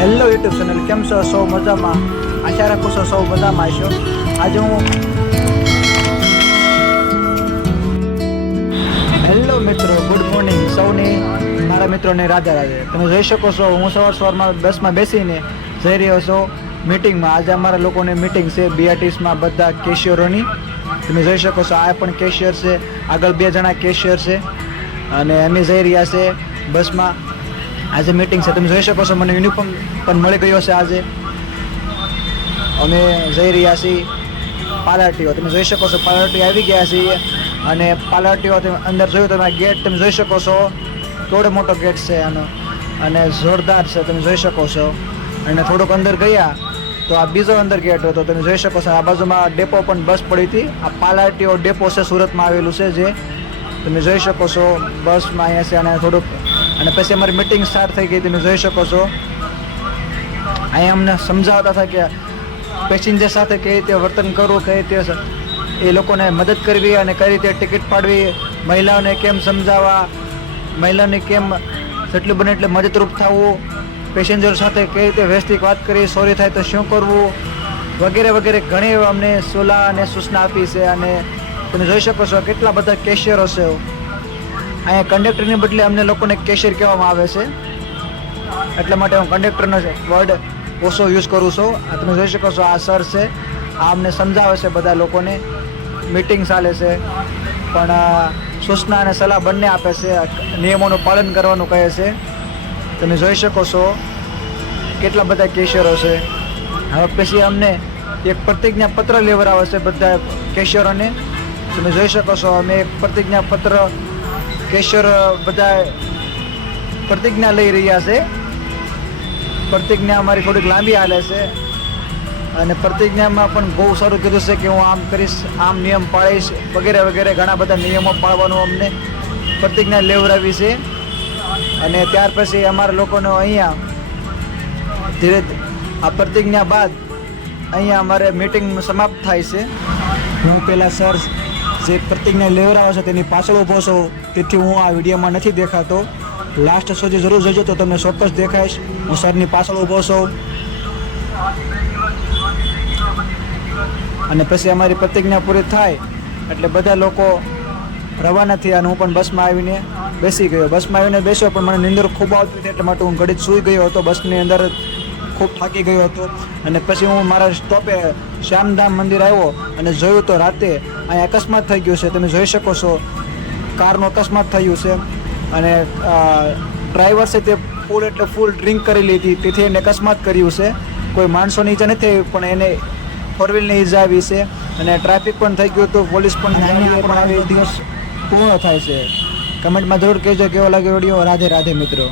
Hello YouTube channel કેમ છો? સૌ મજામાં. આશા રાખું છો સૌ મજામાં છો આજે હું હેલો મિત્રો ગુડ મોર્નિંગ સૌને, મારા મિત્રોને રાધે રાધે. તમે જોઈ શકો છો, હું સવાર સવારમાં બસમાં બેસીને જઈ રહ્યો છું મિટિંગમાં આજે અમારા લોકોની મિટિંગ છે બીઆરટીસમાં બધા કેશિયરોની તમે જોઈ શકો છો, આ પણ કેશિયર છે. આગળ બે જણા કેશિયર છે. અને અમે જઈ રહ્યા છે બસમાં. આજે મિટિંગ છે, તમે જોઈ શકો છો, મને યુનિફોર્મ પણ મળી ગયો છે આજે. અમે જઈ રહ્યા છીએ પાલાટીઓ તમે જોઈ શકો છો પાલાટી આવી ગયા છીએ અને પાલાટીઓ તમે અંદર જોયું, તમે ગેટ તમે જોઈ શકો છો, કેવડો મોટો ગેટ છે આનો. અને જોરદાર છે, તમે જોઈ શકો છો. અને થોડુંક અંદર ગયા, તો આ બીજો અંદર ગેટ હતો, તમે જોઈ શકો છો, આ બાજુમાં ડેપો પણ બસ પડી હતી. આ પાલાટીઓ ડેપો છે, સુરતમાં આવેલું છે જે. તમે જોઈ શકો છો બસમાં અહીંયા છે અને થોડુંક અને પછી અમારી મિટિંગ સ્ટાર્ટ થઈ ગઈ તમે જોઈ શકો છો. અહીંયા અમને સમજાવતા હતા કે પેસેન્જર સાથે કઈ રીતે વર્તન કરવું, કઈ રીતે એ લોકોને મદદ કરવી અને કઈ રીતે ટિકિટ પાડવી, મહિલાઓને કેમ સમજાવવા, મહિલાઓને કેમ જેટલું બને એટલે મદદરૂપ થવું પેસેન્જર સાથે કઈ રીતે વ્યવસ્થિત વાત કરી સોરી થાય તો શું કરવું, વગેરે વગેરે ઘણી અમને સલાહ અને સૂચના આપી છે. અને તમે જોઈ શકો છો કેટલા બધા કેશિયરો છે અહીંયા કંડક્ટરની બદલે અમને લોકોને કેશિયર કહેવામાં આવે છે. એટલા માટે હું કંડક્ટરનો વર્ડ ઓછો યુઝ કરું છું. આ તમે જોઈ શકો છો, આ સર છે. આ અમને સમજાવે છે બધા લોકોને. મિટિંગ ચાલે છે. પણ સૂચના અને સલાહ બંને આપે છે. નિયમોનું પાલન કરવાનું કહે છે. તમે જોઈ શકો છો, કેટલા બધા કેશિયરો છે. હવે પછી અમને એક પ્રતિજ્ઞા પત્ર લેવડાવે છે બધા કેશિયરોને તમે જોઈ શકો છો, અમે એક પ્રતિજ્ઞા પત્ર કેશિયર બધા પ્રતિજ્ઞા લઈ રહ્યા છે. પ્રતિજ્ઞા અમારી થોડીક લાંબી હાલે છે. અને પ્રતિજ્ઞામાં પણ બહુ સારું કીધું છે કે હું આમ કરીશ, આમ નિયમ પાળીશ, વગેરે વગેરે ઘણા બધા નિયમો પાળવાનું અમને પ્રતિજ્ઞા લેવડાવી છે. અને ત્યાર પછી અમારા લોકોનો અહીંયા ધીરે આ પ્રતિજ્ઞા બાદ અહીંયા અમારે મિટિંગ સમાપ્ત થાય છે. હું પહેલાં સર જે પ્રતિજ્ઞા લેવડાવે છે તેની પાછળ ઊભો છો, તેથી હું આ વિડીયોમાં નથી દેખાતો. લાસ્ટ સુધી જરૂર જજો તો તમને ચોક્કસ દેખાઈશ. હું સરની પાછળ ઊભો છું. અને પછી અમારી પ્રતિજ્ઞા પૂરી થાય એટલે બધા લોકો રવાના થયા અને હું પણ બસમાં આવીને બેસી ગયો. બસમાં આવીને બેસ્યો પણ મને નીંદર ખૂબ આવતી હતી, એટલા માટે હું ઘડી સૂઈ ગયો હતો. બસની અંદર ખૂબ થાકી ગયો હતો અને પછી હું મારા સ્ટોપે શ્યામધામ મંદિર આવ્યો અને જોયું તો રાતે અહીંયા અકસ્માત થઈ ગયું છે. તમે જોઈ શકો છો કારનો અકસ્માત થયું છે અને ડ્રાઈવર છે તે ફૂલ એટલે ફૂલ ડ્રિંક કરી લીધી. તેથી એને અકસ્માત કર્યું છે. કોઈ માણસોની ઈજા નથી આવી પણ એને ફોર વ્હીલની ઈજા આવી છે અને ટ્રાફિક પણ થઈ ગયું હતું પોલીસ પણ આવી દિવસ પૂર્ણ થાય છે. કમેન્ટમાં જરૂર કહેજો કેવો લાગ્યો વીડિયો રાધે રાધે મિત્રો.